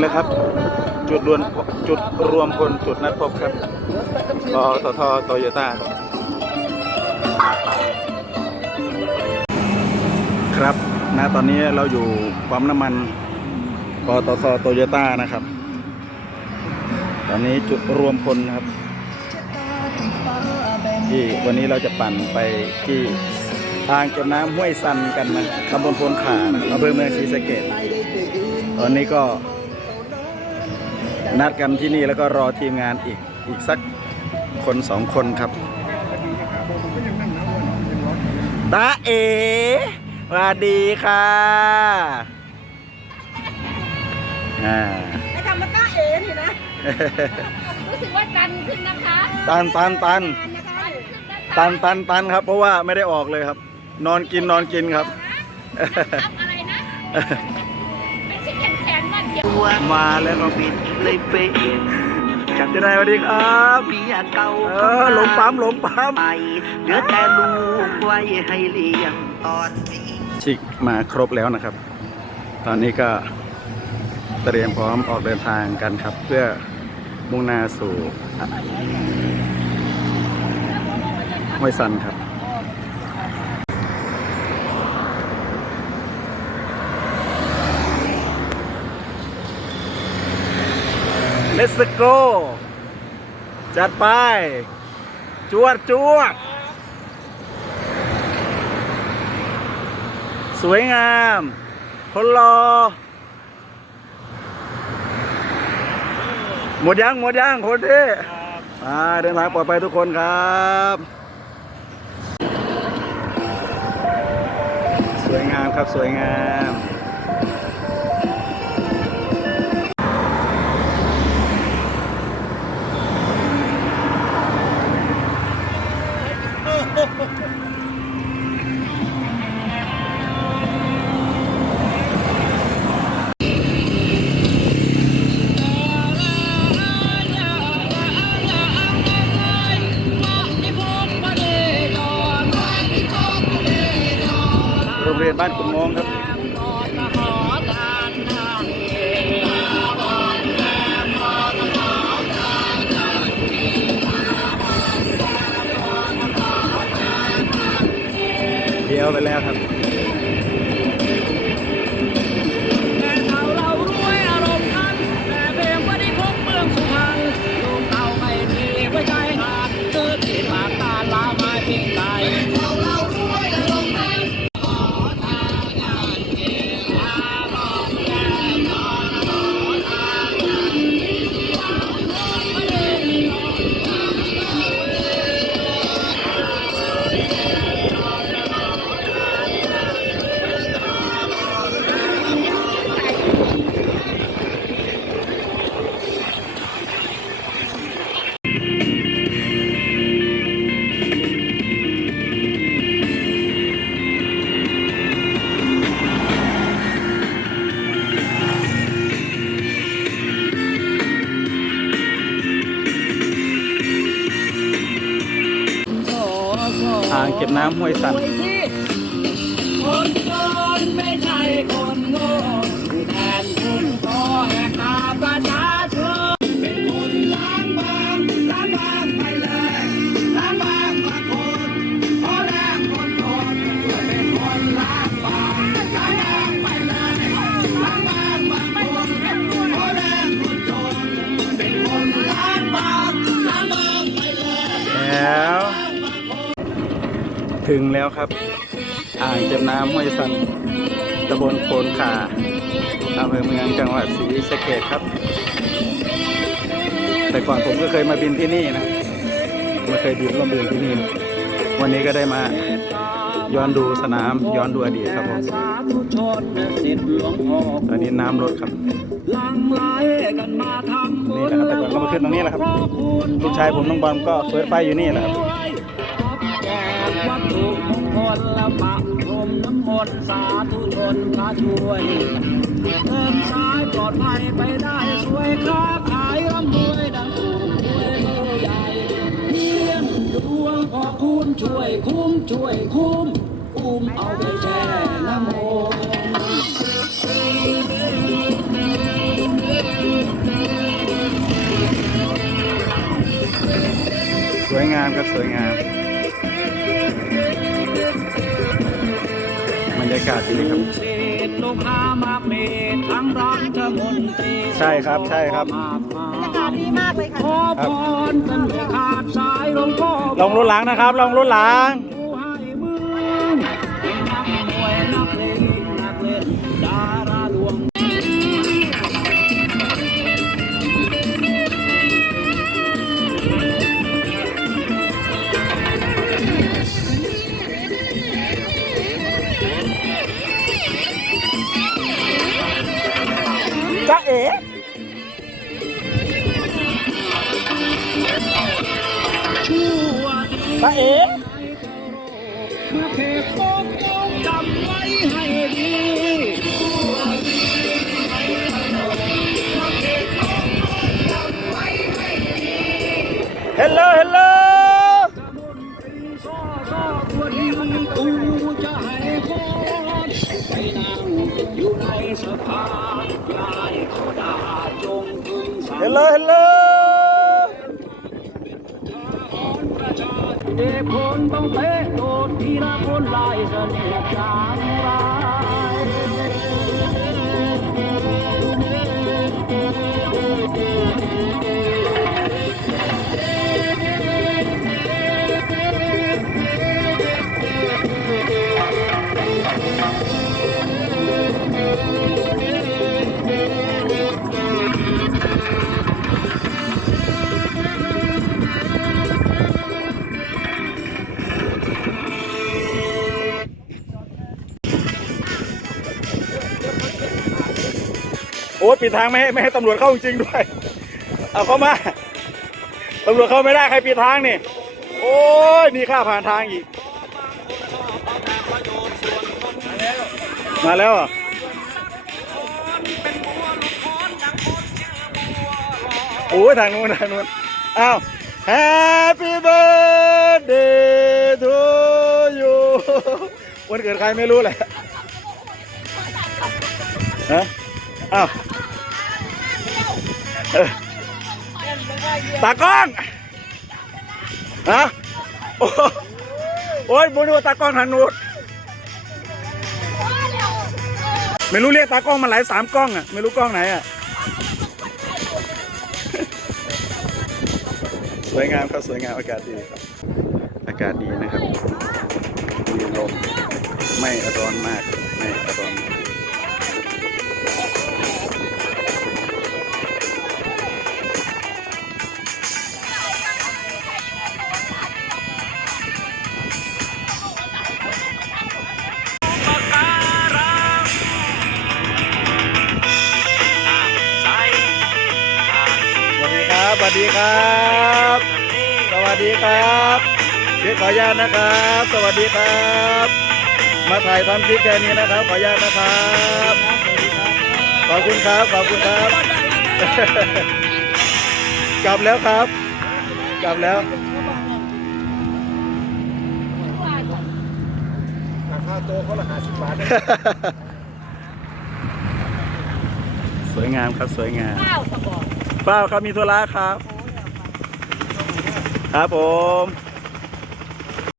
แล้วครับ จุดรวมจุดรวมพลจุดนัดพบครับปตทโตโยต้าครับณตอนนี้เราอยู่ปั๊มน้ำมันปตทโตโยต้านะครับ ตอนนี้จุดรวมพลนครับ ที่วันนี้เราจะปั่นไปที่ทางเก็บน้ำห้วยซันกันนะตำบลโพนขาอำเภอเมืองศรีสะเกษตอนนี้ก็ นัดกันที่นี่แล้วก็รอทีมงานอีกอีกสักคนสองคนครับตาเอสวัสดีค่ะอ่าไอ้คำว่าต้าเอ๋นี่นะ รู้สึกว่าตันขึ้นนะคะ ตันตันตันงานนะคะตันตันตันครับ เพราะว่าไม่ได้ออกเลยครับ นอนกินนอนกินครับนับอะไรนะ มันเดียวมาแล้วครับปิดเลยเป็นจัดที่ไหนสวัสดีครับเมียเก่าเออหลงปั๊มหลงปั๊มไปเหลือแต่ลูกไว้ให้เลี้ยงตอนนี้ชิกมาครบแล้วนะครับ ตอนนี้ก็เตรียมพร้อมออกเดินทางกันครับ เพื่อมุ่งหน้าสู่ห้วยซันครับ Let's go จัดไป จวดจวด สวยงาม คนรอ หมดยัง หมดยัง คนที่าเดินทางปลอดภัยทุกคนครับ สวยงามครับ สวยงาม โรงเรียนบ้านคุณมองครับ ไปแล้วครับ ก็บน้ำห้วยสันคน ถึงแล้วครับ อ่างเก็บน้ำห้วยสันตำบลโพนขาอำเภอเมืองจังหวัดศรีสะเกษครับ แต่ก่อนผมก็เคยมาบินที่นี่นะมาเคยบินร่วมบินที่นี่ วันนี้ก็ได้มาย้อนดูสนามย้อนดูอดีตครับผมตอนนี้น้ำลดครับนี่แหละครับแต่ก่อนก็มาขึ้นตรงนี้แหละครับลูกชายผมน้องบอลก็เฟิร์สไฟอยู่นี่แหละครับ ปะพรมน้ำมนต์สาธุชนพระช่วยเดินสายปลอดภัยไปได้สวยค้าขายร่ำรวยดังถูกรวยเบอร์ใหญ่เพียงดวงพอคุณช่วยคุ้มช่วยคุ้มอุ้มเอาไปแช่น้ำมนสวยงามครับสวยงามากาศดีครับ เศษโลหามากเมตทั้งรัฐมนตรีใช่ครับใช่ครับ มากมาบรรยากาศดีมากเลยค่ะขอพรกันไม่ขาดสายหลวงพ่อ ลองรถหลังนะครับ ลองรถหลัง ดีจ้าเอ๋ ชาเด็กคนต้องเต อ้ยปิดทางไม่ให้ไม่ให้ตำรวจเข้าจริงด้วย เอาเข้ามาตำรวจเข้าไม่ได้ใครปิดทางนี่ โอ้ยนี่ค่าผ่านทางอีก มาแล้วอะโอ้ยทางนู้นทางนู้นอ้าว Happy birthday to you วันเกิดใครไม่รู้แหละ ฮะ อ้าว ตากล้องฮะโอ้ยบุญว่าตากล้องทางนู้นไม่รู้เรียกตากล้องมาหลายสามกล้องอะ ไม่รู้กล้องไหนอะ สวยงามครับ สวยงามอากาศดีครับ อากาศดีนะครับมีลมไม่ร้อนมาก ไม่ร้อนมาก ดีครับ สวัสดีครับเดี๋ยวขออนุญาตนะครับ สวัสดีครับ มาถ่ายทำคลิปแค่นี้นะครับ ขออนุญาตนะครับ ขอบคุณครับ ขอบคุณครับ กลับแล้วครับ กลับแล้วค่าตัวเขาละหาสิบบาทสวยงามครับสวยงามข้าวสบอ เปล่าครับมีธุระครับ ครับผม